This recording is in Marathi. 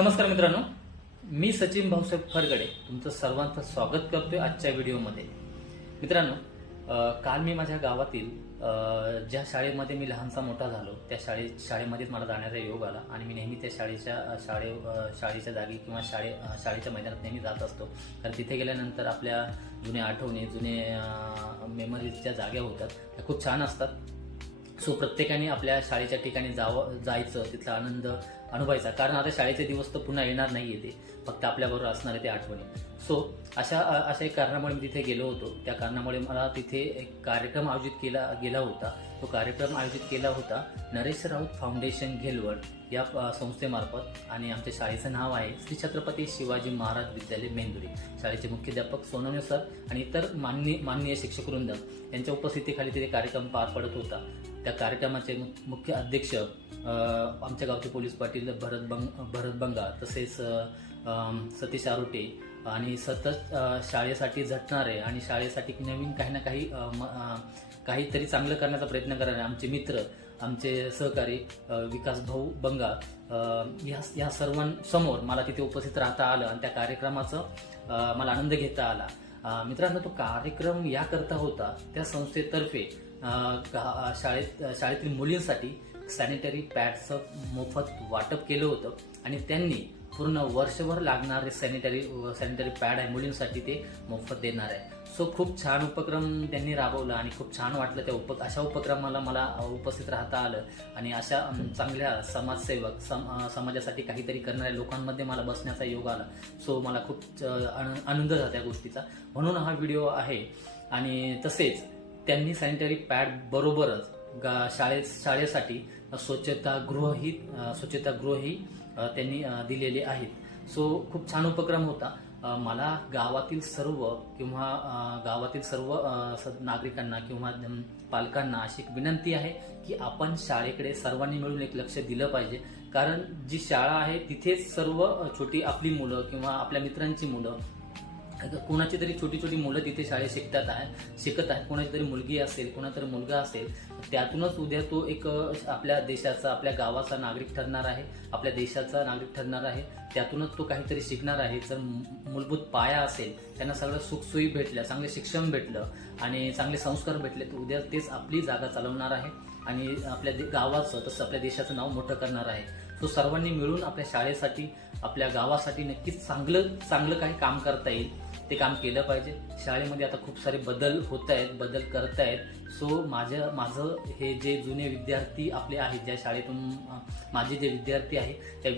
नमस्कार मित्रांनो मी सचिन भाऊसाहेब फरगडे तुमचं सर्वांचं स्वागत करतोय आजच्या व्हिडिओमध्ये. मित्रांनो काल मी माझ्या गावातील ज्या शाळेमध्ये मी लहानसा मोठा झालो त्या शाळे शाळेमध्येच मला जाण्याचा योग आला आणि मी नेहमी त्या शाळेच्या शाळे शाळेच्या जागी किंवा शाळे शाळेच्या मैदानात नेहमी जात असतो. कारण तिथे गेल्यानंतर आपल्या जुन्या आठवणी जुने मेमरीज ज्या जाग्या होतात त्या खूप छान असतात. सो प्रत्येकाने आपल्या शाळेच्या ठिकाणी जावं जायचं तिथला आनंद अनुभवायचा. कारण आता शाळेचे दिवस तर पुन्हा येणार नाही येते फक्त आपल्याबरोबर असणार आहे ते आठवणी. सो अशा अशा एक कारणामुळे मी तिथे गेलो होतो. त्या कारणामुळे मला तिथे एक कार्यक्रम आयोजित केला गेला होता. तो कार्यक्रम आयोजित केला होता नरेश राऊत फाउंडेशन घेलवड या संस्थेमार्फत आणि आमच्या शाळेचं नाव आहे श्री छत्रपती शिवाजी महाराज विद्यालय मेंदुरी. शाळेचे मुख्याध्यापक सोनवणे सर आणि इतर माननीय माननीय शिक्षकवृंद यांच्या उपस्थितीखाली तिथे कार्यक्रम पार पडत होता. त्या कार्यक्रमाचे मुख्य अध्यक्ष आमच्या गावचे पोलीस पाटील भरत बंग भरत बंगा तसेच सतीश आरोटे आणि सतत शाळेसाठी झटणारे आणि शाळेसाठी नवीन काही ना काही म- काहीतरी चांगलं करण्याचा प्रयत्न करणारे आमचे मित्र आमचे सहकारी विकास भाऊ बंगा ह्या या सर्वांसमोर मला तिथे उपस्थित राहता आलं आणि त्या कार्यक्रमाचं मला आनंद घेता आला. मित्रांनो तो कार्यक्रम याकरता होता त्या संस्थेतर्फे शाळेत शाळेतील मुलींसाठी सॅनिटरी पॅडचं मोफत वाटप केलं होतं आणि त्यांनी पूर्ण वर्षभर लागणारे सॅनिटरी सॅनिटरी पॅड आहे. मुलींसाठी ते मोफत देणार आहे. सो खूप छान उपक्रम त्यांनी राबवला आणि खूप छान वाटलं त्या उप अशा उपक्रमाला मला उपस्थित राहता आलं. आणि अशा चांगल्या समाजसेवक सम समाजासाठी काहीतरी करणाऱ्या लोकांमध्ये मला बसण्याचा योग आला. सो मला खूप आन- आनंद झाला त्या गोष्टीचा. म्हणून हा व्हिडिओ आहे. आणि तसेच त्यांनी सॅनिटरी पॅड बरोबरच गा शाळे शाळेसाठी स्वच्छतागृहही स्वच्छतागृहही त्यांनी दिलेले आहेत. सो खूप छान उपक्रम होता. मला गावातील सर्व किंवा गावातील सर्व नागरिकांना किंवा पालकांना अशी एक विनंती आहे की आपण शाळेकडे सर्वांनी मिळून एक लक्ष दिलं पाहिजे. कारण जी शाळा आहे तिथेच सर्व छोटी आपली मुलं किंवा आपल्या मित्रांची मुलं कोणाची तरी छोटी छोटी मुलं तिथे शाळेत शिकतात आहे शिकत आहेत कोणाची तरी मुलगी असेल कोणातरी मुलगा असेल त्यातूनच उद्या तो एक आपल्या देशाचा आपल्या गावाचा नागरिक ठरणार आहे आपल्या देशाचा नागरिक ठरणार आहे. त्यातूनच तो काहीतरी शिकणार आहे. जर मूलभूत पाया असेल त्यांना सगळं सुखसोयी भेटल्या चांगले शिक्षण भेटलं आणि चांगले संस्कार भेटले तर उद्या तेच आपली जागा चालवणार आहे आणि आपल्या दे- गावाचं तसं आपल्या देशाचं नाव मोठं करणार आहे. तो सर्वांनी मिळून आपल्या शाळेसाठी आपल्या गावासाठी नक्कीच चांगलं चांगलं काही काम करता येईल. ते काम केलं पाहिजे. शाळेमध्ये आता खूप सारे बदल होत आहेत बदल करत आहेत सो माझं माझं हे जे जुने विद्यार्थी आपले आहेत ज्या शाळेतून माझे जे विद्यार्थी आहे त्या